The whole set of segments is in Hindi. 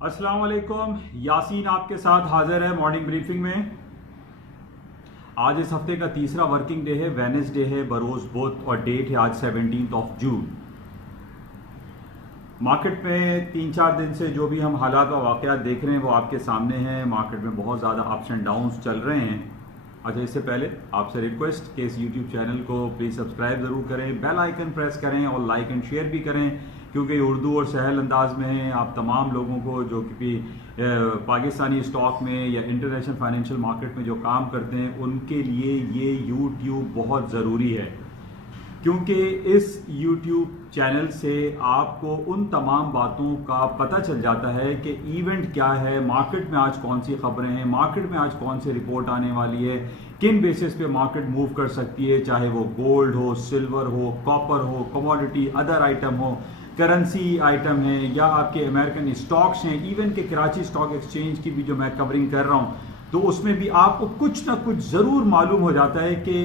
अस्सलाम वालेकुम। यासीन आपके साथ हाजिर है मॉर्निंग ब्रीफिंग में। आज इस हफ्ते का तीसरा वर्किंग डे है, वेडनेसडे है, बरोज बुध और डेट है आज 17 जून। मार्केट में 3-4 दिन से जो भी हम हालात व वाक़यात देख रहे हैं वो आपके सामने हैं। मार्केट में बहुत ज़्यादा अप्स एंड डाउन्स चल रहे हैं। अच्छा, इससे पहले आपसे रिक्वेस्ट कि इस यूट्यूब चैनल को प्लीज़ सब्सक्राइब ज़रूर करें, बेल आइकन प्रेस करें और लाइक एंड शेयर भी करें, क्योंकि उर्दू और सहल अंदाज में है। आप तमाम लोगों को जो कि पाकिस्तानी स्टॉक में या इंटरनेशनल फाइनेंशियल मार्केट में जो काम करते हैं उनके लिए ये यूट्यूब बहुत ज़रूरी है, क्योंकि इस YouTube चैनल से आपको उन तमाम बातों का पता चल जाता है कि इवेंट क्या है, मार्केट में आज कौन सी खबरें हैं, मार्केट में आज कौन सी रिपोर्ट आने वाली है, किन बेसिस पे मार्केट मूव कर सकती है, चाहे वो गोल्ड हो, सिल्वर हो, कॉपर हो, कमोडिटी, अदर आइटम हो, करेंसी आइटम है या आपके अमेरिकन स्टॉक्स हैं, इवन के कराची स्टॉक एक्सचेंज की भी जो मैं कवरिंग कर रहा हूँ, तो उसमें भी आपको कुछ ना कुछ ज़रूर मालूम हो जाता है कि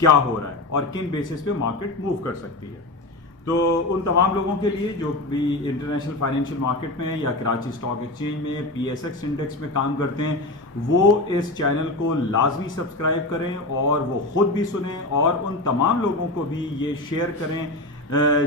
क्या हो रहा है और किन बेसिस पे मार्केट मूव कर सकती है। तो उन तमाम लोगों के लिए जो भी इंटरनेशनल फाइनेंशियल मार्केट में या कराची स्टॉक एक्सचेंज में PSX इंडेक्स में काम करते हैं, वो इस चैनल को लाजमी सब्सक्राइब करें और वो खुद भी सुने और उन तमाम लोगों को भी ये शेयर करें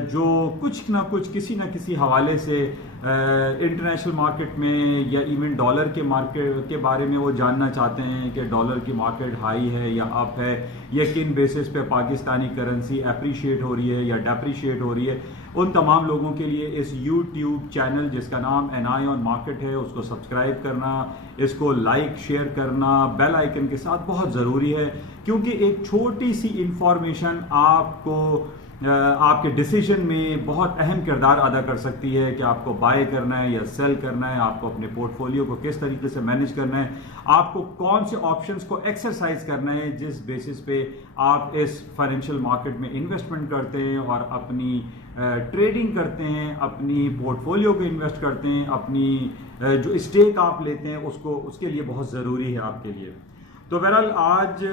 जो कुछ ना कुछ किसी न किसी हवाले से इंटरनेशनल मार्केट में या इवन डॉलर के मार्केट के बारे में वो जानना चाहते हैं कि डॉलर की मार्केट हाई है या अप है, या किन बेसिस पे पाकिस्तानी करेंसी अप्रिशिएट हो रही है या डेप्रिशिएट हो रही है। उन तमाम लोगों के लिए इस यूट्यूब चैनल जिसका नाम एन आई ऑन मार्केट है उसको सब्सक्राइब करना, इसको लाइक शेयर करना बेल आइकन के साथ बहुत ज़रूरी है, क्योंकि एक छोटी सी इंफॉर्मेशन आपको आपके डिसीजन में बहुत अहम किरदार अदा कर सकती है कि आपको बाय करना है या सेल करना है, आपको अपने पोर्टफोलियो को किस तरीके से मैनेज करना है, आपको कौन से ऑप्शंस को एक्सरसाइज करना है जिस बेसिस पे आप इस फाइनेंशियल मार्केट में इन्वेस्टमेंट करते हैं और अपनी ट्रेडिंग करते हैं, अपनी पोर्टफोलियो को इन्वेस्ट करते हैं, अपनी जो स्टेक आप लेते हैं उसको, उसके लिए बहुत ज़रूरी है आपके लिए। तो बहरहाल आज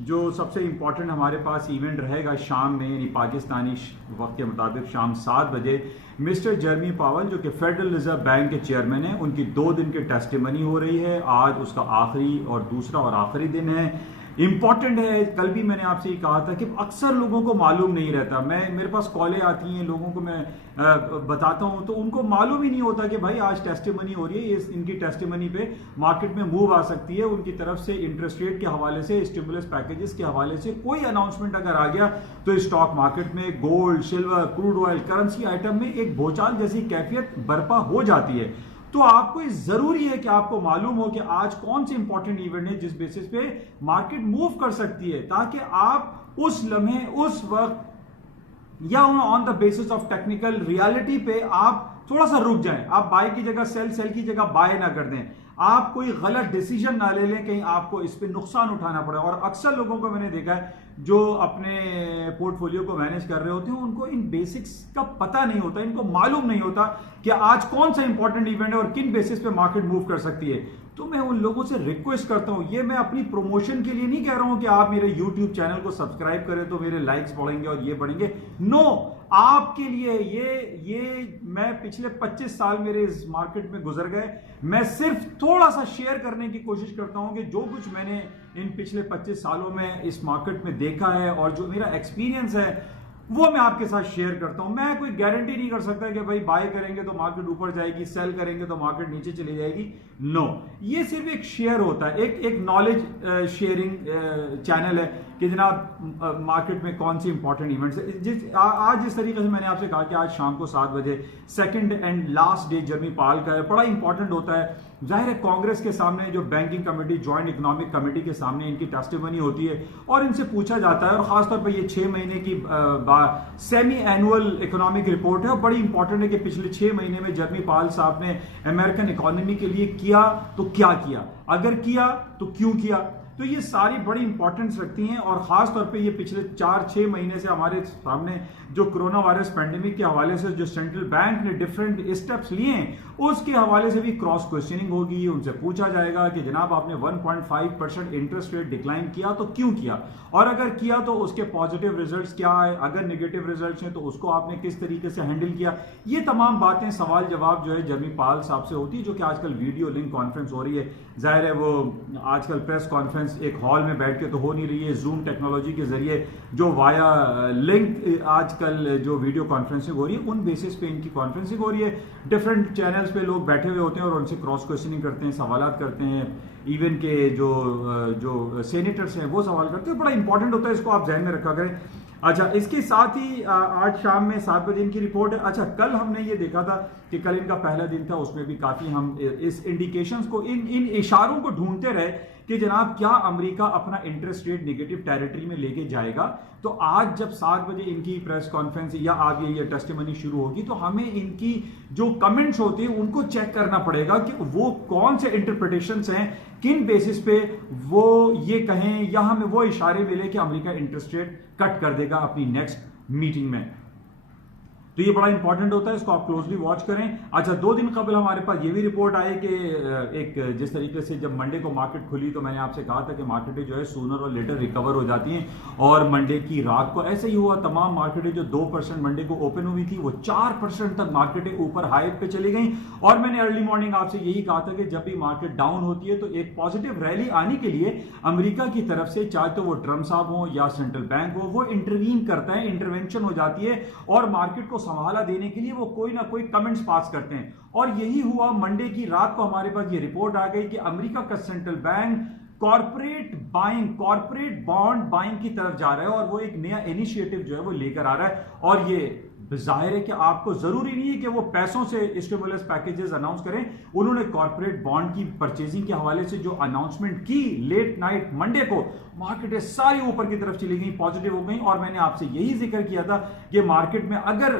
जो सबसे इम्पॉर्टेंट हमारे पास इवेंट रहेगा शाम में, यानी पाकिस्तानी वक्त के मुताबिक शाम 7 बजे, मिस्टर जर्मी पावल जो कि फेडरल रिजर्व बैंक के चेयरमैन हैं, उनकी 2 दिन की टेस्टिमनी हो रही है। आज उसका आखिरी और दूसरा और आखिरी दिन है, इम्पॉर्टेंट है। कल भी मैंने आपसे ये कहा था कि अक्सर लोगों को मालूम नहीं रहता, मेरे पास कॉलें आती हैं, लोगों को मैं बताता हूं तो उनको मालूम ही नहीं होता कि भाई आज टेस्टिमनी हो रही है, इनकी टेस्टिमनी पे मार्केट में मूव आ सकती है। उनकी तरफ से इंटरेस्ट रेट के हवाले से, स्टिमुलस पैकेजेस के हवाले से कोई अनाउंसमेंट अगर आ गया तो स्टॉक मार्केट में gold, silver, crude oil, currency item में एक भूचाल जैसी कैफियत बर्पा हो जाती है। तो आपको जरूरी है कि आपको मालूम हो कि आज कौन से इंपॉर्टेंट इवेंट है जिस बेसिस पे मार्केट मूव कर सकती है, ताकि आप उस लम्हे, उस वक्त या on the basis of technical reality पे आप थोड़ा सा रुक जाएं। आप बाय की जगह सेल, सेल की जगह बाय ना कर दें, आप कोई गलत डिसीजन ना ले लें, कहीं आपको इस पे नुकसान उठाना पड़े। और अक्सर लोगों को मैंने देखा है जो अपने पोर्टफोलियो को मैनेज कर रहे होते हैं, उनको इन बेसिक्स का पता नहीं होता, इनको मालूम नहीं होता कि आज कौन सा इंपॉर्टेंट इवेंट है और किन बेसिस पे मार्केट मूव कर सकती है। तो मैं उन लोगों से रिक्वेस्ट करता हूं, ये मैं अपनी प्रमोशन के लिए नहीं कह रहा हूं कि आप मेरे YouTube चैनल को सब्सक्राइब करें तो मेरे लाइक्स बढ़ेंगे और ये बढ़ेंगे। नो, आपके लिए ये मैं पिछले 25 साल मेरे इस मार्केट में गुजर गए, मैं सिर्फ थोड़ा सा शेयर करने की कोशिश करता हूं कि जो कुछ मैंने इन पिछले 25 सालों में इस मार्केट में देखा है और जो मेरा एक्सपीरियंस है वो मैं आपके साथ शेयर करता हूं। मैं कोई गारंटी नहीं कर सकता कि भाई बाय करेंगे तो मार्केट ऊपर जाएगी, सेल करेंगे तो मार्केट नीचे चली जाएगी। नो, ये सिर्फ एक शेयर होता है, एक नॉलेज शेयरिंग चैनल है कि जनाब मार्केट में कौन सी इंपॉर्टेंट इवेंट्स है। आज जिस तरीके से मैंने आपसे कहा कि आज शाम को 7 बजे सेकंड एंड लास्ट डे जर्मी पावल का है, बड़ा इंपॉर्टेंट होता है। जाहिर है कांग्रेस के सामने जो banking committee, joint economic committee के सामने इनकी टेस्टिमनी होती है और इनसे पूछा जाता है, और खासतौर पर ये 6 महीने की सेमी एनुअल इकोनॉमिक रिपोर्ट है और बड़ी इंपॉर्टेंट है कि पिछले 6 महीने में जर्मी पावल साहब ने अमेरिकन इकोनॉमी के लिए किया तो क्या किया, अगर किया तो क्यों किया। तो ये सारी बड़ी इंपॉर्टेंस रखती हैं और खास तौर पे ये पिछले 4-6 महीने से हमारे सामने जो कोरोना वायरस पैंडेमिक के हवाले से जो सेंट्रल बैंक ने डिफरेंट स्टेप्स लिए हैं उसके हवाले से भी क्रॉस क्वेश्चनिंग होगी, उनसे पूछा जाएगा कि जनाब आपने 1.5% इंटरेस्ट रेट डिक्लाइन किया तो क्यों किया, और अगर किया तो उसके पॉजिटिव रिजल्ट्स क्या है, अगर नेगेटिव रिजल्ट्स हैं तो उसको आपने किस तरीके से हैंडल किया। ये तमाम बातें सवाल जवाब जो है जर्मी पाल साहब से होती है, जो कि आजकल वीडियो लिंक कॉन्फ्रेंस हो रही है। जाहिर है वो आजकल प्रेस कॉन्फ्रेंस एक हॉल में बैठ के तो हो नहीं रही है, जूम टेक्नोलॉजी के जरिए जो वाया लिंक आजकल जो वीडियो कॉन्फ्रेंसिंग हो रही है उन बेसिस पे इनकी कॉन्फ्रेंसिंग हो रही है। डिफरेंट चैनल्स पे लोग बैठे हुए होते हैं और उनसे क्रॉस क्वेश्चनिंग करते हैं, सवालात करते हैं, इवन के जो सेनेटर्स हैं वो सवाल करते हैं। बड़ा इंपॉर्टेंट होता है, इसको आप ध्यान में रखा करें। अच्छा, इसके साथ ही आज शाम में 7 बजे इनकी रिपोर्ट है। अच्छा, कल हमने ये देखा था कि कल इनका पहला दिन था, उसमें भी काफी हम इस इंडिकेशंस को इन इशारों को ढूंढते रहे कि जनाब क्या अमेरिका अपना इंटरेस्ट रेट नेगेटिव टेरिटरी में लेके जाएगा। तो आज जब 7 बजे इनकी प्रेस कॉन्फ्रेंस या आगे ये टेस्टिमनी शुरू होगी तो हमें इनकी जो कमेंट्स होते हैं उनको चेक करना पड़ेगा कि वो कौन से इंटरप्रिटेशंस हैं, किन बेसिस पे वो ये कहें या हमें वो इशारे मिले कि अमेरिका इंटरेस्ट रेट कट कर देगा अपनी नेक्स्ट मीटिंग में। तो ये बड़ा इंपॉर्टेंट होता है, इसको आप क्लोजली वॉच करें। अच्छा, 2 दिन कबल हमारे पास ये भी रिपोर्ट आई कि एक जिस तरीके से जब मंडे को मार्केट खुली तो मैंने आपसे कहा था कि मार्केटें जो है सूनर और लेटर रिकवर हो जाती हैं, और मंडे की रात को ऐसे ही हुआ। तमाम मार्केटें जो 2% मंडे को ओपन हुई थी वो 4% तक मार्केटें ऊपर हाई पे चली गई। और मैंने अर्ली मॉर्निंग आपसे यही कहा था कि जब भी मार्केट डाउन होती है तो एक पॉजिटिव रैली आने के लिए अमेरिका की तरफ से, चाहे तो वो ट्रम्प साहब हो या सेंट्रल बैंक हो, वो इंटरवीन करता है, इंटरवेंशन हो जाती है और मार्केट को संभाला देने के लिए वो कोई ना कोई कमेंट्स पास करते हैं। और यही हुआ, मंडे की रात को हमारे पास ये रिपोर्ट आ गई कि अमेरिका का central bank corporate buying, corporate bond buying की तरफ जा रहा है और वो एक नया इनिशिएटिव जो है वो लेकर आ रहा है। और ये जाहिर है कि आपको जरूरी नहीं है कि वो पैसों से स्टिमुलस पैकेजेस अनाउंस करें। उन्होंने कॉर्पोरेट बॉन्ड की परचेजिंग के हवाले से जो अनाउंसमेंट की लेट नाइट मंडे को, मार्केटें सारी ऊपर की तरफ चली गई, पॉजिटिव हो गई। और मैंने आपसे यही जिक्र किया था कि मार्केट में अगर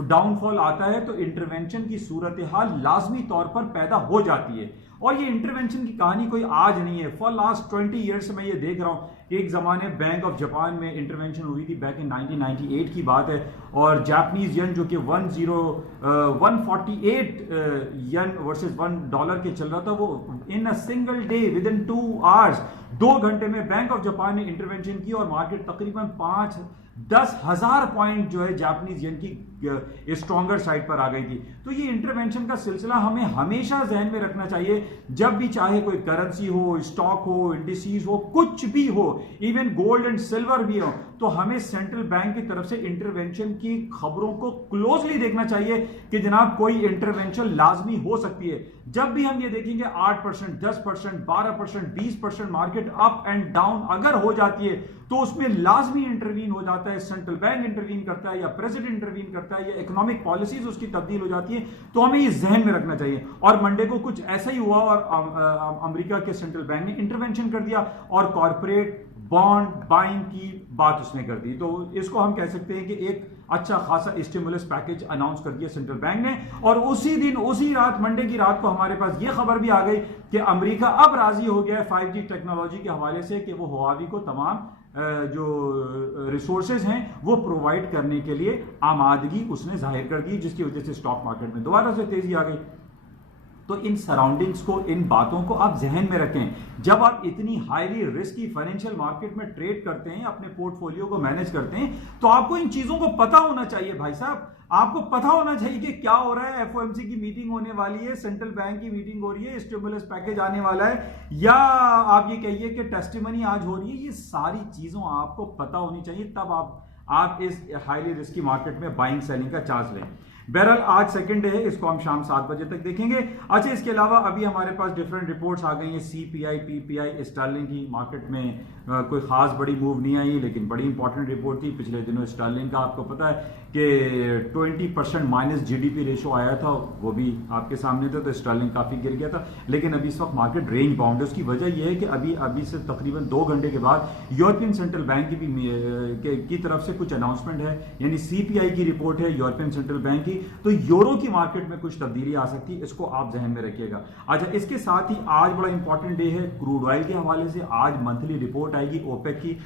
डाउनफॉल आता है तो इंटरवेंशन की सूरत हाल लाजमी तौर पर पैदा हो जाती है। और ये इंटरवेंशन की कहानी कोई आज नहीं है, फॉर लास्ट 20 ईयर्स से मैं ये देख रहा हूं। एक जमाने बैंक ऑफ जापान में इंटरवेंशन हुई थी, बैक इन 1998 की बात है, और जापानीज येन जो कि 148 येन वर्सेस $1 के चल रहा था, वो in a single day within 2 hours 2 घंटे में बैंक ऑफ जापान ने इंटरवेंशन की और मार्केट तकरीबन 5-10,000 पॉइंट जो है जापानीज येन की स्ट्रॉन्गर साइड पर आ गई थी। तो ये इंटरवेंशन का सिलसिला हमें हमेशा जहन में रखना चाहिए, जब भी चाहे कोई करेंसी हो, स्टॉक हो, इंडिसीज हो, कुछ भी हो, इवन गोल्ड एंड सिल्वर भी हो, तो हमें सेंट्रल बैंक की तरफ से इंटरवेंशन की खबरों को क्लोजली देखना चाहिए कि जनाब कोई इंटरवेंशन लाजमी हो सकती है। जब भी हम ये देखेंगे 8%, 10%, 12%, 20% मार्केट अप एंड डाउन अगर हो जाती है तो उसमें लाजमी इंटरवीन हो जाता है, सेंट्रल बैंक इंटरवीन करता है या प्रेसिडेंट इंटरवीन करता है या इकोनॉमिक पॉलिसीज उसकी तब्दील हो जाती है। तो हमें ये जहन में रखना चाहिए। और मंडे को कुछ ऐसा ही हुआ और अमेरिका के सेंट्रल बैंक ने इंटरवेंशन कर दिया और कॉर्पोरेट बॉन्ड बाइंग की बात उसने कर दी। तो इसको हम कह सकते हैं कि एक अच्छा खासा स्टिमुलस पैकेज अनाउंस कर दिया सेंट्रल बैंक ने। और उसी दिन, उसी रात, मंडे की रात को हमारे पास यह खबर भी आ गई कि अमेरिका अब राजी हो गया है 5G टेक्नोलॉजी के हवाले से कि वो हुआवी को तमाम जो रिसोर्सेज हैं वो प्रोवाइड करने के लिए आमादगी उसने जाहिर कर दी, जिसकी वजह से स्टॉक मार्केट में दोबारा से तेजी आ गई। तो इन सराउंडिंग्स को, इन बातों को आप जहन में रखें। जब आप इतनी हाईली रिस्की फाइनेंशियल मार्केट में ट्रेड करते हैं, अपने पोर्टफोलियो को मैनेज करते हैं, तो आपको इन चीजों को पता होना चाहिए भाई साहब। आपको पता होना चाहिए कि क्या हो रहा है। एफओएमसी की मीटिंग होने वाली है, सेंट्रल बैंक की मीटिंग हो रही है, स्टिमुलस पैकेज आने वाला है, या आप ये कहिए कि टेस्टिमनी आज हो रही है। ये सारी चीजों आपको पता होनी चाहिए, तब आप इस हाईली रिस्की मार्केट में बाइंग सेलिंग का चांस लें। बहरहाल आज सेकंड डे है, इसको हम शाम 7 बजे तक देखेंगे। अच्छा, इसके अलावा अभी हमारे पास डिफरेंट रिपोर्ट्स आ गई हैं, सीपीआई, पीपीआई, स्टर्लिंग की। मार्केट में कोई खास बड़ी मूव नहीं आई, लेकिन बड़ी इंपॉर्टेंट रिपोर्ट थी पिछले दिनों स्टर्लिंग का। आपको पता है कि 20% माइनस जीडीपी रेशो आया था, वो भी आपके सामने था, तो स्टर्लिंग काफी गिर गया था। लेकिन अभी इस वक्त मार्केट रेंज बाउंड है। उसकी वजह यह है कि अभी से तकरीबन 2 घंटे के बाद यूरोपियन सेंट्रल बैंक की तरफ से कुछ अनाउंसमेंट है, यानी सीपीआई की रिपोर्ट है यूरोपियन सेंट्रल बैंक की, तो यूरो की मार्केट में कुछ तब्दीली आ सकती है, इसको आप जहन में रखिएगा। अच्छा, इसके साथ ही आज बड़ा इंपॉर्टेंट डे है क्रूड ऑयल के हवाले से। आज मंथली रिपोर्ट आएगी ओपेक की,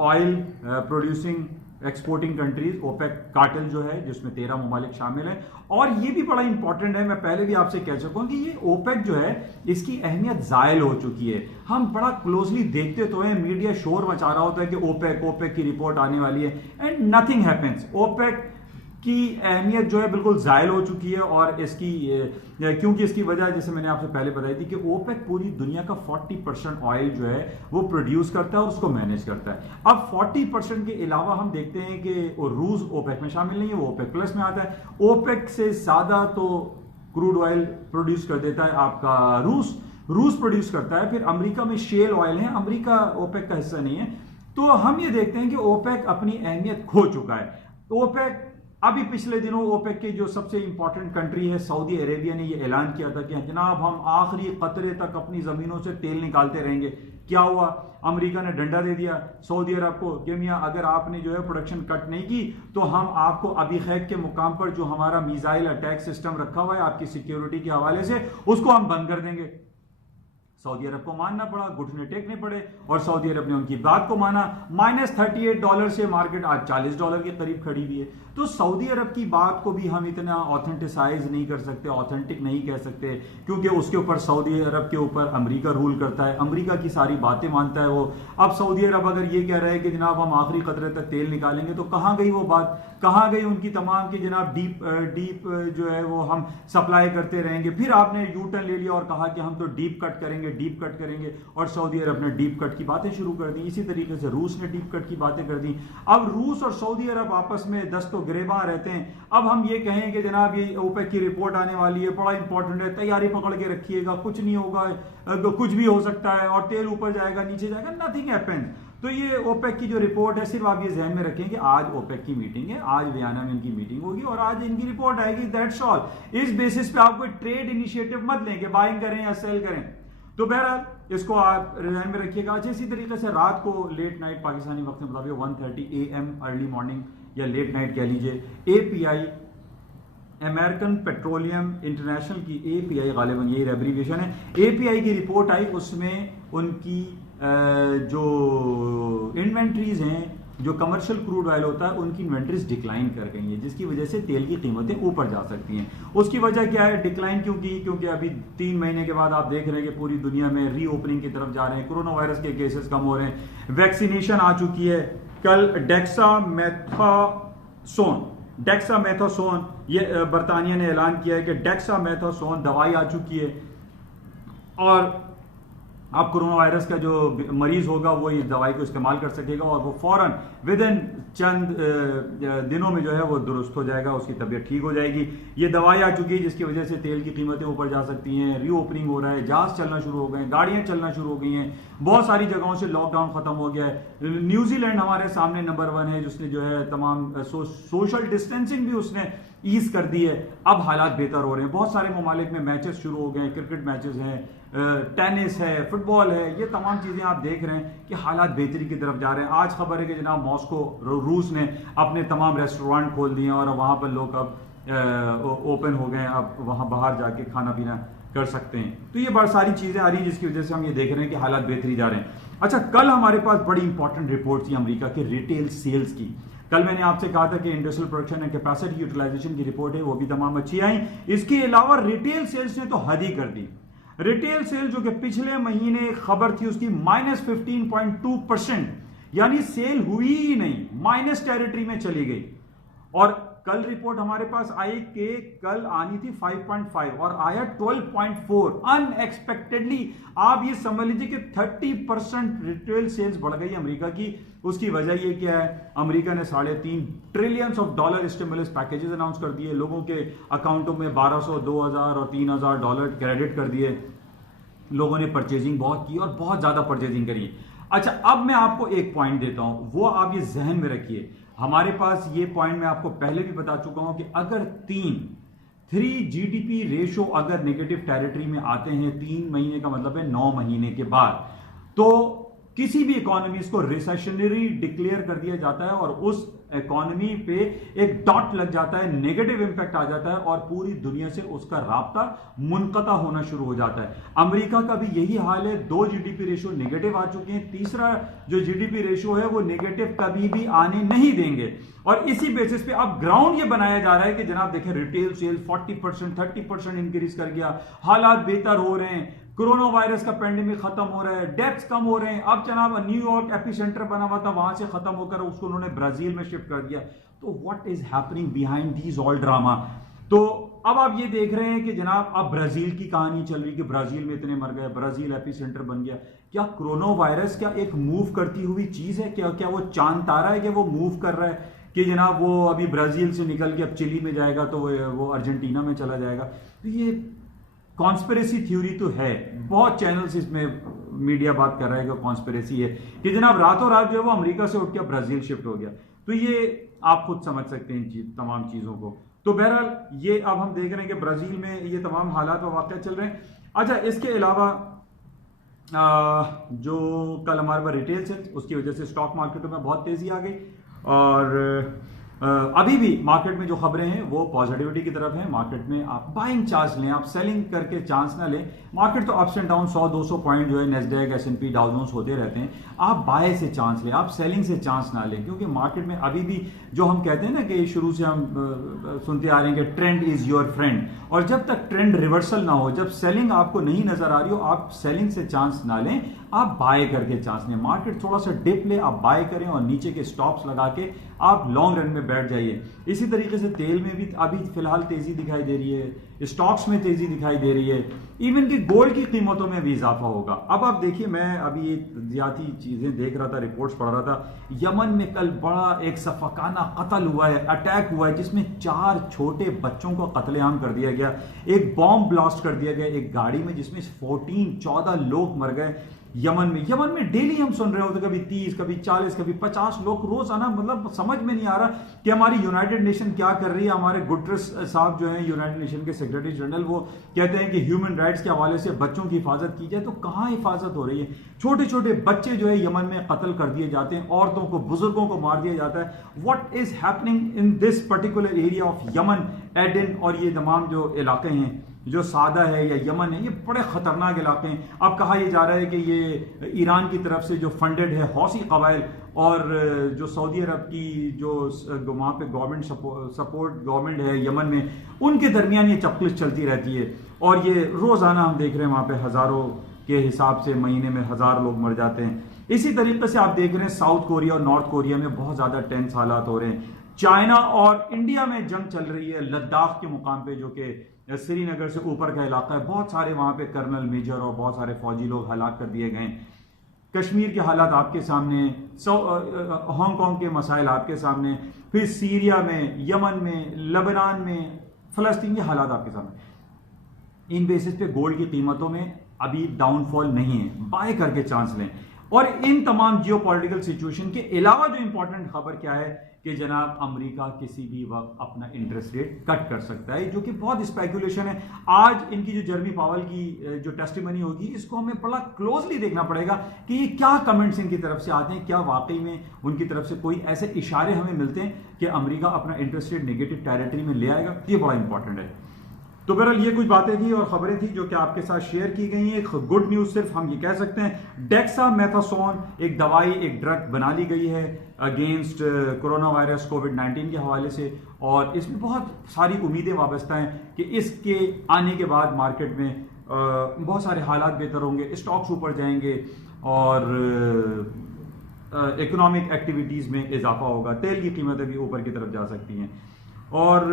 oil producing exporting countries OPEC cartel जो है जिसमें 13 ममालिक शामिल हैं। और ये भी बड़ा इंपॉर्टेंट है, मैं पहले भी आपसे कह चुका हूं कि ये ओपेक जो है इसकी अहमियत जायल हो चुकी है। हम बड़ा क्लोजली देखते तो हैं, मीडिया शोर मचा रहा होता है कि ओपेक की रिपोर्ट आने वाली है एंड नथिंग हैपेंस। ओपेक की अहमियत जो है बिल्कुल जायल हो चुकी है और इसकी क्योंकि इसकी वजह जैसे मैंने आपसे पहले बताई थी कि ओपेक पूरी दुनिया का 40% ऑयल जो है वो प्रोड्यूस करता है और उसको मैनेज करता है। अब 40% के अलावा हम देखते हैं कि रूस ओपेक में शामिल नहीं है, वो ओपेक प्लस में आता है। ओपेक से ज्यादा तो क्रूड ऑयल प्रोड्यूस कर देता है आपका रूस प्रोड्यूस करता है। फिर अमेरिका में शेल ऑयल है, अमेरिका ओपेक का हिस्सा नहीं है। तो हम ये देखते हैं कि ओपेक अपनी अहमियत खो चुका है। ओपेक अभी पिछले दिनों ओपेक के जो सबसे इंपॉर्टेंट कंट्री है सऊदी अरेबिया ने ये ऐलान किया था कि जनाब हम आखिरी कतरे तक अपनी जमीनों से तेल निकालते रहेंगे। क्या हुआ? अमेरिका ने डंडा दे दिया सऊदी अरब को कि मियां अगर आपने जो है प्रोडक्शन कट नहीं की तो हम आपको अबी खैक के मुकाम पर जो हमारा मिसाइल अटैक सिस्टम रखा हुआ है आपकी सिक्योरिटी के हवाले से उसको हम बंद कर देंगे। सऊदी अरब को मानना पड़ा, घुटने टेकने पड़े और सऊदी अरब ने उनकी बात को माना। -$38 से मार्केट आज $40 के करीब खड़ी हुई है। तो सऊदी अरब की बात को भी हम इतना ऑथेंटिसाइज नहीं कर सकते, ऑथेंटिक नहीं कह सकते, क्योंकि उसके ऊपर सऊदी अरब के ऊपर अमेरिका रूल करता है, अमेरिका की सारी बातें मानता है वो। अब सऊदी अरब अगर ये कह रहा है कि जनाब हम आखिरी कतरे तक तेल निकालेंगे तो कहाँ गई वो बात, कहाँ गई उनकी तमाम की जनाब डीप जो है वो हम सप्लाई करते रहेंगे। फिर आपने यू टर्न ले लिया और कहा कि हम तो डीप कट करेंगे और सऊदी अरब ने डीप कट की बातें शुरू कर दी। इसी तरीके से रूस ने डीप कट की बातें कर दी। अब रूस और सऊदी अरब आपस में दस्तो गिरेबां रहते हैं। अब हम ये कहें कि जनाब ये ओपेक की रिपोर्ट आने वाली है, बड़ा इंपॉर्टेंट है, तैयारी पकड़ के रखिएगा, कुछ नहीं होगा, कुछ भी हो सकता है और तेल ऊपर जाएगा नीचे जाएगा, नथिंग हैपेंस। तो ये ओपेक की जो रिपोर्ट है सिर्फ आप ये ध्यान में रखें कि आज ओपेक की मीटिंग है, आज वियना में इनकी मीटिंग होगी और आज इनकी रिपोर्ट आएगी, दैट्स ऑल। इस बेसिस पे आप कोई ट्रेड इनिशिएटिव मत लें कि बाइंग करें या सेल करें। तो बहरहाल इसको आप ध्यान में रखिएगा। अच्छा, इसी तरीके से रात को लेट नाइट पाकिस्तानी वक्त में मुताबिक 1:30 AM अर्ली मॉर्निंग या लेट नाइट कह लीजिए, API अमेरिकन पेट्रोलियम इंटरनेशनल की API गालिबन यही एब्रीविएशन है, API की रिपोर्ट आई। उसमें उनकी जो इन्वेंट्रीज हैं, जो कमर्शियल क्रूड ऑयल होता है उनकी इन्वेंट्रीज डिक्लाइन कर गई हैं, जिसकी वजह से तेल की कीमतें ऊपर जा सकती हैं। उसकी वजह क्या है डिक्लाइन क्यों की? क्योंकि अभी 3 महीने के बाद आप देख रहे हैं कि पूरी दुनिया में रीओपनिंग की तरफ जा रहे हैं, कोरोना वायरस के केसेस कम हो रहे हैं, वैक्सीनेशन आ चुकी है। कल डेक्सामेथासोन ये बरतानिया ने ऐलान किया है कि डेक्सामेथासोन दवाई आ चुकी है और अब कोरोना वायरस का जो मरीज होगा वो इस दवाई को इस्तेमाल कर सकेगा और वो फौरन विद इन चंद दिनों में जो है वो दुरुस्त हो जाएगा, उसकी तबीयत ठीक हो जाएगी। ये दवाई आ चुकी है जिसकी वजह से तेल की कीमतें ऊपर जा सकती हैं, रीओपनिंग हो रहा है, जहाज चलना शुरू हो गए, गाड़ियां चलना शुरू हो गई हैं, बहुत सारी जगहों से लॉकडाउन खत्म हो गया है। न्यूजीलैंड हमारे सामने नंबर 1 है जिसने जो है तमाम सोशल डिस्टेंसिंग भी उसने ईज कर दी है। अब हालात बेहतर हो रहे हैं, बहुत सारे ममालिक में मैचेस शुरू हो गए हैं, क्रिकेट मैचेस हैं, टेनिस है, फुटबॉल है, ये तमाम चीजें आप देख रहे हैं कि हालात बेहतरी की तरफ जा रहे हैं। आज खबर है कि जनाब मॉस्को रूस ने अपने तमाम रेस्टोरेंट खोल दिए हैं और वहां पर लोग अब ओपन हो गए हैं, अब वहां बाहर जाके खाना पीना कर सकते हैं। तो ये बहुत सारी चीजें आ रही हैं जिसकी वजह से हम ये देख रहे हैं कि हालात बेहतरी जा रहे हैं। अच्छा, कल हमारे पास बड़ी इंपॉर्टेंट रिपोर्ट थी अमेरिका के रिटेल सेल्स की। कल मैंने आपसे कहा था कि industrial production and capacity utilisation की रिपोर्ट है, वो भी तमाम अच्छी आई। इसके अलावा रिटेल सेल्स ने तो हद ही कर दी। रिटेल सेल जो कि पिछले महीने खबर थी उसकी -15.2%, यानी सेल हुई ही नहीं, माइनस टेरिटरी में चली गई। और कल रिपोर्ट हमारे पास आई कि कल आनी थी 5.5 और आया 12.4 अनएक्सपेक्टेडली। आप ये समझ लीजिए कि 30% रिटेल सेल्स बढ़ गई अमेरिका की। उसकी वजह ये क्या है? अमेरिका ने $3.5 ट्रिलियन स्टिमुलस पैकेजेस अनाउंस कर दिए, लोगों के अकाउंटों में $1,200, $2,000 और $3,000 क्रेडिट कर दिए। लोगों ने परचेजिंग बहुत की और बहुत ज्यादा परचेजिंग करी। अच्छा, अब मैं आपको एक पॉइंट देता हूं, वो आप ये जहन में रखिए। हमारे पास ये पॉइंट मैं आपको पहले भी बता चुका हूं कि अगर 3 GDP रेशो अगर नेगेटिव टेरिटरी में आते हैं 3 महीने का मतलब है 9 महीने के बाद, तो किसी भी इकोनॉमीज को रिसेशनरी डिक्लेयर कर दिया जाता है और उस इकोनॉमी पे एक डॉट लग जाता है, नेगेटिव इंपैक्ट आ जाता है और पूरी दुनिया से उसका राब्ता मुनक़ता होना शुरू हो जाता है। अमेरिका का भी यही हाल है, 2 जीडीपी रेशियो नेगेटिव आ चुके हैं, तीसरा जो जीडीपी रेशियो है वो नेगेटिव कभी भी आने नहीं देंगे। और इसी बेसिस पे अब ग्राउंड ये बनाया जा रहा है कि जनाब देखें रिटेल सेल 40% 30% इंक्रीज कर गया, हालात बेहतर हो रहे हैं, कोरोना वायरस का पेंडेमिक खत्म हो रहा है, डेथ्स कम हो रहे हैं। अब जनाब न्यूयॉर्क एपिसेंटर बना हुआ था, वहां से खत्म होकर उसको उन्होंने ब्राजील में शिफ्ट कर दिया। तो what is happening behind these all drama? तो अब आप ये देख रहे हैं कि जनाब अब ब्राजील की कहानी चल रही कि ब्राजील में इतने मर गए, ब्राजील एपिसेंटर बन गया। क्या कोरोना वायरस क्या एक मूव करती हुई चीज है? क्या वो चांद तारा है कि वो मूव कर रहा है कि जनाब वो अभी ब्राजील से निकल के अब चिली में जाएगा तो वो अर्जेंटीना में चला जाएगा? तो ये कॉन्स्पिरेसी थ्योरी तो है, बहुत चैनल्स इसमें मीडिया बात कर रहा है कि कॉन्स्पिरेसी है कि जनाब रातों रात जो है वो अमेरिका से उठ के ब्राजील शिफ्ट हो गया। तो ये आप खुद समझ सकते हैं तमाम चीजों को। तो बहरहाल ये अब हम देख रहे हैं कि ब्राजील में ये तमाम हालात व वाक़या चल रहे हैं। अच्छा, इसके अलावा जो कल हमारे पास रिटेल सेल्स, उसकी वजह से स्टॉक मार्केटों में बहुत तेजी आ गई और अभी भी मार्केट में जो खबरें हैं वो पॉजिटिविटी की तरफ है। मार्केट में आप बाइंग चांस लें, आप सेलिंग करके चांस ना लें। मार्केट तो अप्स एंड डाउन 100-200 पॉइंट जो है नेस्डैक S&P डाउ जोन्स होते रहते हैं। आप बाय से चांस लें, आप सेलिंग से चांस ना लें, क्योंकि मार्केट में अभी भी जो हम कहते हैं ना कि शुरू से हम सुनते आ रहे हैं कि ट्रेंड इज योर फ्रेंड, और जब तक ट्रेंड रिवर्सल ना हो, जब सेलिंग आपको नहीं नजर आ रही हो, आप सेलिंग से चांस ना लें, आप बाय करके चांस लें। मार्केट थोड़ा सा डिप ले, आप बाय करें और नीचे के स्टॉप्स लगा के आप लॉन्ग रन में बैठ जाइए। इसी तरीके से तेल में भी अभी फिलहाल तेजी दिखाई दे रही है, स्टॉक्स में तेजी दिखाई दे रही है, इवन कि गोल्ड की कीमतों में भी इजाफा होगा। अब आप देखिए, मैं अभी ये ज्यादा चीजें देख रहा था, रिपोर्ट्स पढ़ रहा था। यमन में कल बड़ा एक सफाकाना कत्ल हुआ है, अटैक हुआ है, जिसमें 4 छोटे बच्चों को कत्लेआम कर दिया गया। एक बॉम्ब ब्लास्ट कर दिया गया एक गाड़ी में, जिसमें 14 लोग मर गए। यमन में डेली हम सुन रहे होते, कभी 30, कभी 40, कभी 50 लोग रोजाना। मतलब समझ में नहीं आ रहा कि हमारी यूनाइटेड नेशन क्या कर रही है। हमारे गुटरेस साहब जो हैं यूनाइटेड नेशन के सेक्रेटरी जनरल, वो कहते हैं कि ह्यूमन राइट्स के हवाले से बच्चों की हिफाजत की जाए, तो कहां हिफाजत हो रही है? छोटे छोटे बच्चे जो है यमन में कत्ल कर दिए जाते हैं, औरतों को, बुजुर्गों को मार दिया जाता है। What is happening in this particular area of Yemen, Aden और ये तमाम जो इलाके हैं, जो सादा है या यमन है, ये बड़े खतरनाक इलाके हैं। अब कहा यह जा रहा है कि ये ईरान की तरफ से जो फंडेड है हौसी कबाइल और जो सऊदी अरब की जो वहाँ पे गवर्नमेंट सपोर्ट गवर्नमेंट है यमन में, उनके दरमियान ये चपलिश चलती रहती है। और ये रोजाना हम देख रहे हैं वहाँ पे हजारों के हिसाब से महीने में 1000 लोग मर जाते हैं। इसी तरीके से आप देख रहे हैं साउथ कोरिया और नॉर्थ कोरिया में बहुत ज्यादा टेंस हालात हो रहे हैं। चाइना और इंडिया में जंग चल रही है लद्दाख के मुकाम पे, जो कि श्रीनगर से ऊपर का इलाका है। बहुत सारे वहां पे कर्नल, मेजर और बहुत सारे फौजी लोग हलाक कर दिए गए। कश्मीर के हालात आपके सामने, हांगकांग के मसाइल आपके सामने, फिर सीरिया में, यमन में, लेबनान में, फलस्तीन के हालात आपके सामने। इन बेसिस पे गोल्ड की कीमतों में अभी डाउनफॉल नहीं है, बाय करके चांस लें। और इन तमाम जियोपॉलिटिकल सिचुएशन के अलावा जो इंपॉर्टेंट खबर क्या है कि जनाब अमेरिका किसी भी वक्त अपना इंटरेस्ट रेट कट कर सकता है, जो कि बहुत स्पेकुलेशन है। आज इनकी जो जर्मी पावल की जो टेस्टिमनी होगी, इसको हमें बड़ा क्लोजली देखना पड़ेगा कि ये क्या कमेंट्स इनकी तरफ से आते हैं, क्या वाकई में उनकी तरफ से कोई ऐसे इशारे हमें मिलते हैं कि अमेरिका अपना इंटरेस्ट रेट नेगेटिव टेरिटरी में ले आएगा। ये बड़ा इंपॉर्टेंट है। तो बहरहाल ये कुछ बातें थी और खबरें थी जो कि आपके साथ शेयर की गई हैं। एक गुड न्यूज सिर्फ हम ये कह सकते हैं, डेक्सामेथासोन एक दवाई, एक ड्रग बना ली गई है अगेंस्ट कोरोना वायरस कोविड-19 के हवाले से, और इसमें बहुत सारी उम्मीदें वाबस्ता हैं कि इसके आने के बाद मार्केट में बहुत सारे हालात बेहतर होंगे, स्टॉक्स ऊपर जाएंगे और इकोनॉमिक एक्टिविटीज में इजाफा होगा, तेल की कीमतें भी ऊपर की तरफ जा सकती हैं। और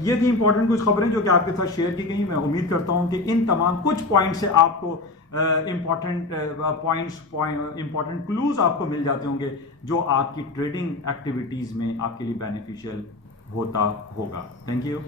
ये थी इंपॉर्टेंट कुछ खबरें जो कि आपके साथ शेयर की गई। मैं उम्मीद करता हूं कि इन तमाम कुछ पॉइंट से आपको इंपॉर्टेंट क्लूज आपको मिल जाते होंगे जो आपकी ट्रेडिंग एक्टिविटीज में आपके लिए बेनिफिशियल होता होगा। Thank you.